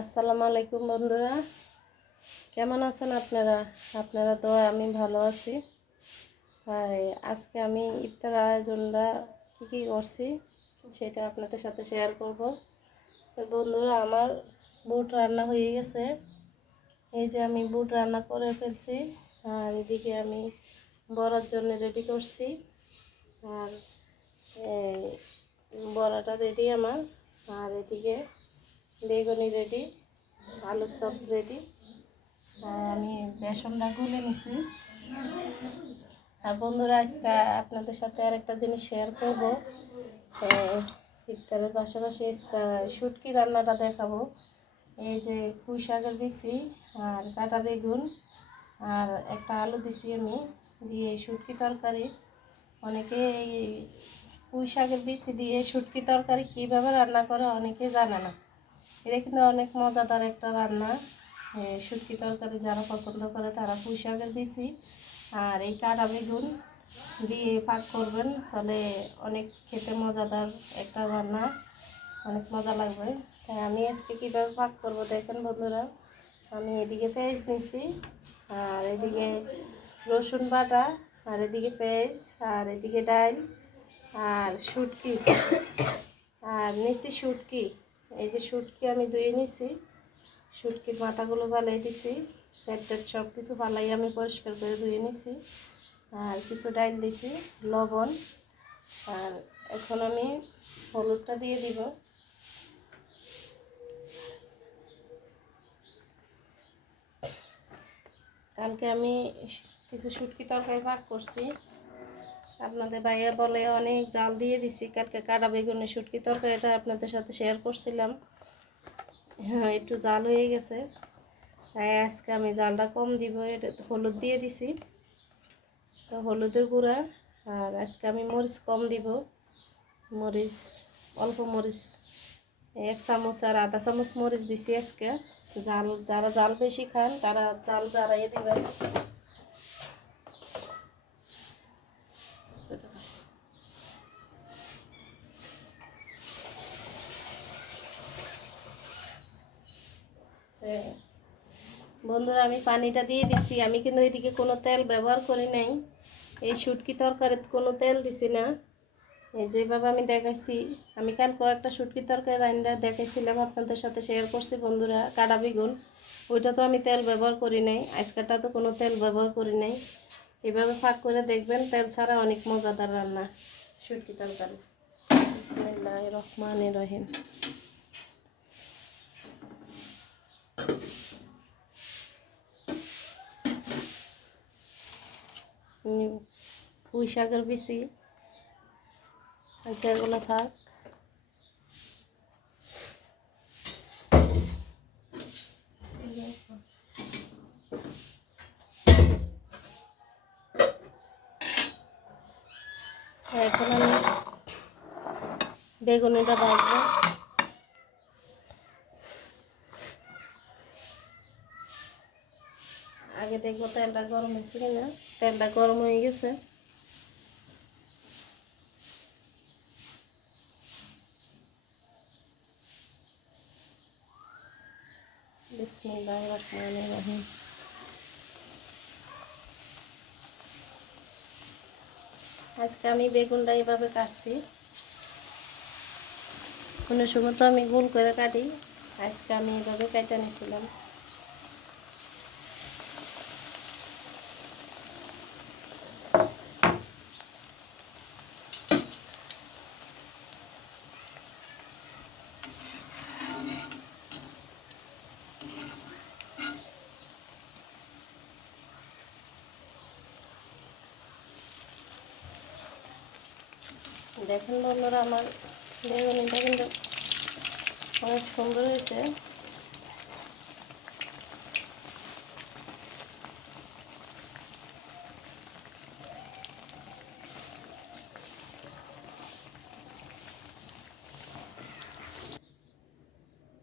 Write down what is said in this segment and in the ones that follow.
আসসালামু আলাইকুম বন্ধুরা। কেমন আছেন আপনারা? আপনারা তো, আমি ভালো আছি। তাই আজকে আমি ইফতার আয়োজনটা কী কী করছি সেটা আপনাদের সাথে শেয়ার করব। তো বন্ধুরা, আমার বুট রান্না হয়ে গেছে। এই যে আমি বুট রান্না করে ফেলছি, আর এদিকে আমি বড়ার জন্য রেডি করছি। আর বড়াটা রেডি আমার। আর এদিকে বেগুনি রেডি আলুর সব রেডি আর আমি বেসনটা গুলে নিছি। আর বন্ধুরা, আজকে আপনাদের সাথে আরেকটা জিনিস শেয়ার করব। ইফতারের পাশাপাশি শুটকি রান্নাটা দেখাবো। এই যে পুঁই শাকের বিচি আর কাটা বেগুন। আর একটা আলু দিছি আমি দিয়ে শুটকি তরকারি। অনেকে এই পুঁই শাকের বিচি দিয়ে শুটকি তরকারি কীভাবে রান্না করে অনেকে জানে না। এটা কিন্তু অনেক মজাদার একটা রান্না। শুটকি তরকারি যারা পছন্দ করে তারা পুঁই শাকের বিচি আর এই কাটা বেগুন দিয়ে পাক করবেন, তাহলে অনেক খেতে মজাদার একটা রান্না, অনেক মজা লাগবে। তাই আমি আজকে কীভাবে পাক করব দেখেন বন্ধুরা। আমি এদিকে পেঁয়াজ নিছি আর এদিকে রসুন বাটা আর এদিকে পেঁয়াজ, আর এদিকে ডাল আর শুটকি। আর নিছি শুটকি। এই যে শুটকি আমি ধুয়ে নিছি, শুটকির মাথাগুলো ফালাই দিছি পেট টেট সব কিছু ফালাই আমি পরিষ্কার করে ধুয়ে নিছি, আর কিছু ডাল দিছি, লবণ। আর এখন আমি হলুদটা দিয়ে দিব। কালকে আমি কিছু শুটকি তরকারি ভাগ করছি। আপনাদের ভাইয়া বলে অনেক জাল দিয়ে দিছি, কালকে কাটা বেগুনের শুটকি তরকারিটা আপনাদের সাথে শেয়ার করছিলাম। হ্যাঁ একটু জাল হয়ে গেছে। তাই আজকে আমি জালটা কম দিব, এটা হলুদ দিয়ে দিছি। তো হলুদের গুঁড়া, আর আজকে আমি মরিচ কম দিব। মরিচ, অল্প মরিচ, এক চামচ আর আধা চামচ মরিচ দিছি আজকে। জাল, যারা জাল বেশি খান, তারা জাল বাড়াইয়ে দিবেন হ্যাঁ। বন্ধুরা, আমি পানিটা দিয়ে দিছি। আমি কিন্তু এদিকে কোনো তেল ব্যবহার করি নাই। এই শুটকি তরকারিতে কোনো তেল দিছি না। এই যেভাবে আমি দেখাইছি। আমি কাল কয়েকটা শুটকি তরকারি রান্না দেখাইছিলাম আপনাদের সাথে শেয়ার করছি বন্ধুরা, কাটা বেগুন। ওইটা তো আমি তেল ব্যবহার করি নাই। আজকাটা তো কোনো তেল ব্যবহার করি নাই। এভাবে ফাঁক করে দেখবেন, তেল ছাড়া অনেক মজাদার রান্না, শুটকি তরকারি। রহমান রহিম। পুঁই শাকের বেশি আচ্ছা এগুলো থাক। এখন আমি বেগুনিটা ভাজবো। দেখব, তেলটা গরম হয়েছে কিনা। তেলটা গরম হয়ে গেছে। আজকে আমি বেগুনটা এভাবে কাটছি। কোনো সময় তো আমি গোল করে কাটি। আজকে আমি এভাবে কেটে নিয়েছিলাম। দেখেন বন্ধুরা আমার বেগুনিটা কিন্তু অনেক সুন্দর হয়েছে।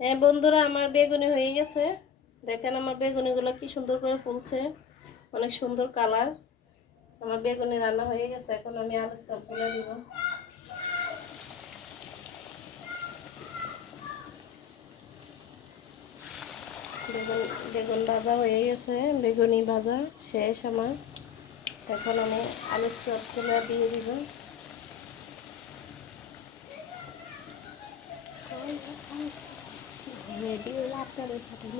হ্যাঁ বন্ধুরা, আমার বেগুনি হয়ে গেছে। দেখেন আমার বেগুনিগুলো কি সুন্দর করে ফুলছে, অনেক সুন্দর কালার। আমার বেগুনি রান্না হয়ে গেছে, এখন আমি আলু সব চপগুলো দিব। বেগুন বেগুন ভাজা হয়ে গেছে বেগুনি ভাজা শেষ আমার। এখন আমি আলুর চপগুলো দিয়ে দিব। রেডি হলে সাথে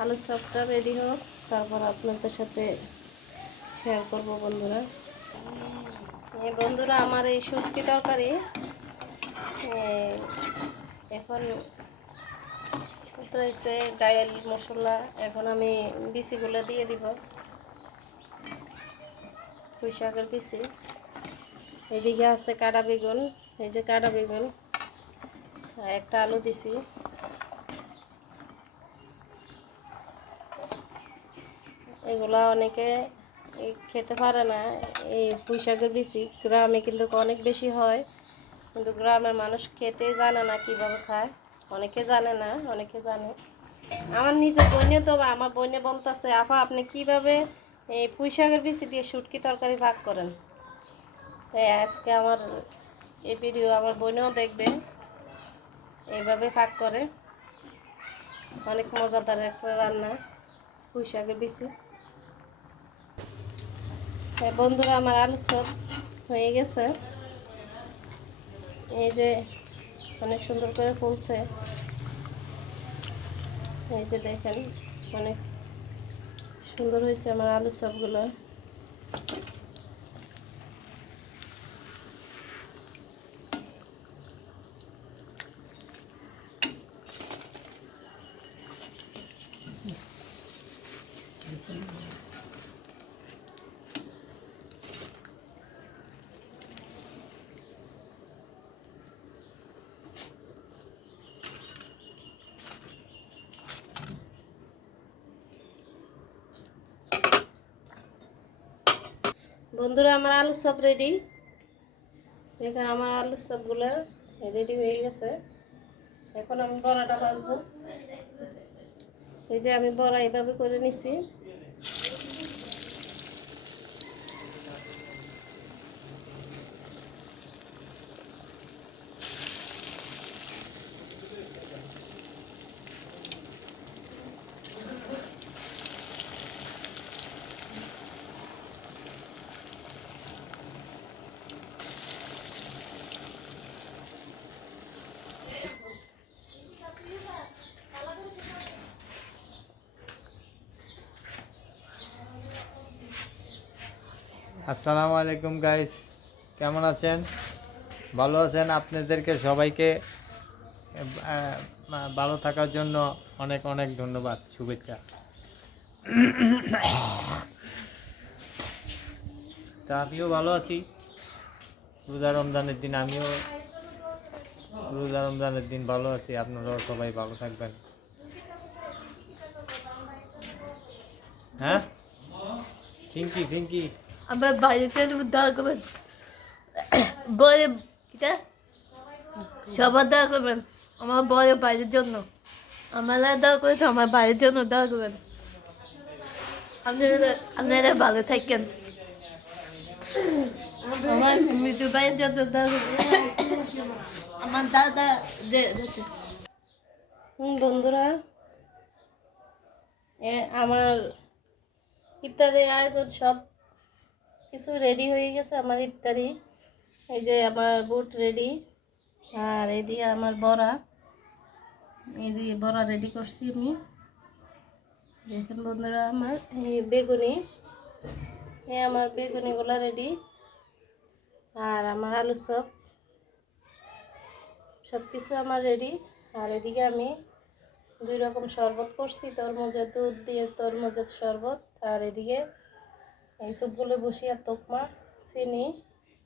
আলুর চপটা রেডি হোক তারপর আপনাদের সাথে শেয়ার করব বন্ধুরা। বন্ধুরা আমার এই শুটকি তরকারি এই, উতরাইছে ডাইল, মশলা, এখন আমি বিচিগুলো দিয়ে দিব। পুঁই শাকের বিচি এদিকে আছে কাটা বেগুন, এই যে কাটা বেগুন, একটা আলু দিছি। এগুলা অনেকে খেতে পারে না, এই পুঁই শাকের বিচি গ্রামে কিন্তু অনেক বেশি হয়, কিন্তু গ্রামের মানুষ খেতে জানে না কীভাবে খায়। অনেকে জানে না, অনেকে জানে। আমার নিজের বোনে তো আমার বোনে বলতেছে আপা আপনি কীভাবে এই পুঁই শাকের বিচি দিয়ে শুটকি তরকারি ভাগ করেন? তাই আজকে আমার এই ভিডিও আমার বোনেও দেখবে, এইভাবে ভাগ করে। অনেক মজাদার একটা রান্না পুঁই শাকের বিচি। হ্যাঁ বন্ধুরা, আমার আলু চপ হয়ে গেছে। এই যে অনেক সুন্দর করে ফুলছে। এই যে দেখেন অনেক সুন্দর হয়েছে আমার আলু চপগুলো। বন্ধুরা, আমার আলু সব রেডি দেখেন, আমার আলু সবগুলো রেডি হয়ে গেছে। এখন আমি বড়াটা ভাজবো। এই যে আমি বড়া এভাবে করে নিছি। আসসালামু আলাইকুম গাইস কেমন আছেন? ভালো আছেন? আপনাদেরকে সবাইকে ভালো থাকার জন্য অনেক অনেক ধন্যবাদ, শুভেচ্ছা। তা আমিও ভালো আছি। রোজা রমজানের দিন আমিও, রোজা রমজানের দিন ভালো আছি। আপনারাও সবাই ভালো থাকবেন। হ্যাঁ? থিঙ্কি থিঙ্কি আমার দেওয়া করবেন। বলে কিটা সবার দেওয়া করবেন, আমার বড় বাড়ির জন্য। আমার দেওয়া করেছে আমার বাড়ির জন্য দেওয়া করবেন। আপনারা আপনারা ভালো থাকেন। আমার মৃত্যু ভাইয়ের জন্য দেওয়া করবেন। আমার দাদা বন্ধুরা আমার ইফতারের আয়োজন সব কিছু রেডি হয়ে গেছে আমার ইফতারি। এই যে আমার বুট রেডি আর এদিকে আমার বড়া। এদিকে বড়া রেডি করছি আমি। দেখেন বন্ধুরা, আমার এই বেগুনি। এই আমার বেগুনিগুলো রেডি আর আমার আলু চপ। সব কিছু আমার রেডি আর এদিকে আমি দুই রকম শরবত করছি, তরমুজের দুধ দিয়ে তরমুজের শরবত। আর এদিকে এই সবগুলো বসিয়ে তোকমা চিনি,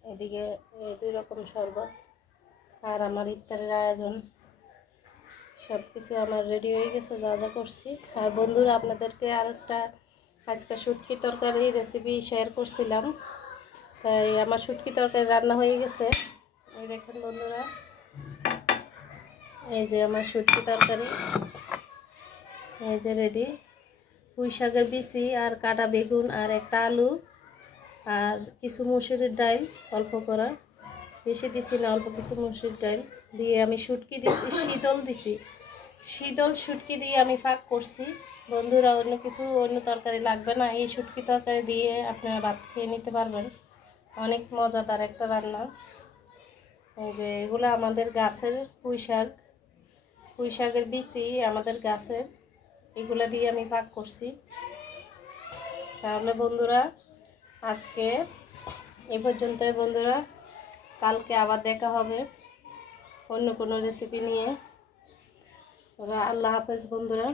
এদিকে এই দুই রকম শরবত আর আমার ইফতারের আয়োজন। সব কিছু আমার রেডি হয়ে গেছে, যা যা করছি। আর বন্ধুরা, আপনাদেরকে আরেকটা আজকে শুটকি তরকারি রেসিপি শেয়ার করছিলাম। তাই আমার শুটকি তরকারি রান্না হয়ে গেছে। এই দেখেন বন্ধুরা, এই যে আমার শুটকি তরকারি। এই যে রেডি পুঁই শাকের বিচি আর কাটা বেগুন আর একটা আলু আর কিছু মুসুরির ডাল অল্প করা। বেশি দিছি না, অল্প কিছু মুসুরির ডাল দিয়ে আমি শুটকি দিছি, শীতল দিছি। শীতল শুটকি দিয়ে আমি ফাঁক করছি। বন্ধুরা, অন্য কিছু অন্য তরকারি লাগবে না। এই শুটকি তরকারি দিয়ে আপনারা ভাত খেয়ে নিতে পারবেন। অনেক মজাদার একটা রান্না। এই যে এগুলো আমাদের গাছের পুঁই শাক। পুঁই শাকের বিচি আমাদের গাছের। এগুলো দিয়ে আমি ভাগ করছি। তাহলে বন্ধুরা, আজকে এ পর্যন্তই বন্ধুরা। কালকে আবার দেখা হবে অন্য কোনো রেসিপি নিয়ে। আল্লাহ হাফেজ বন্ধুরা।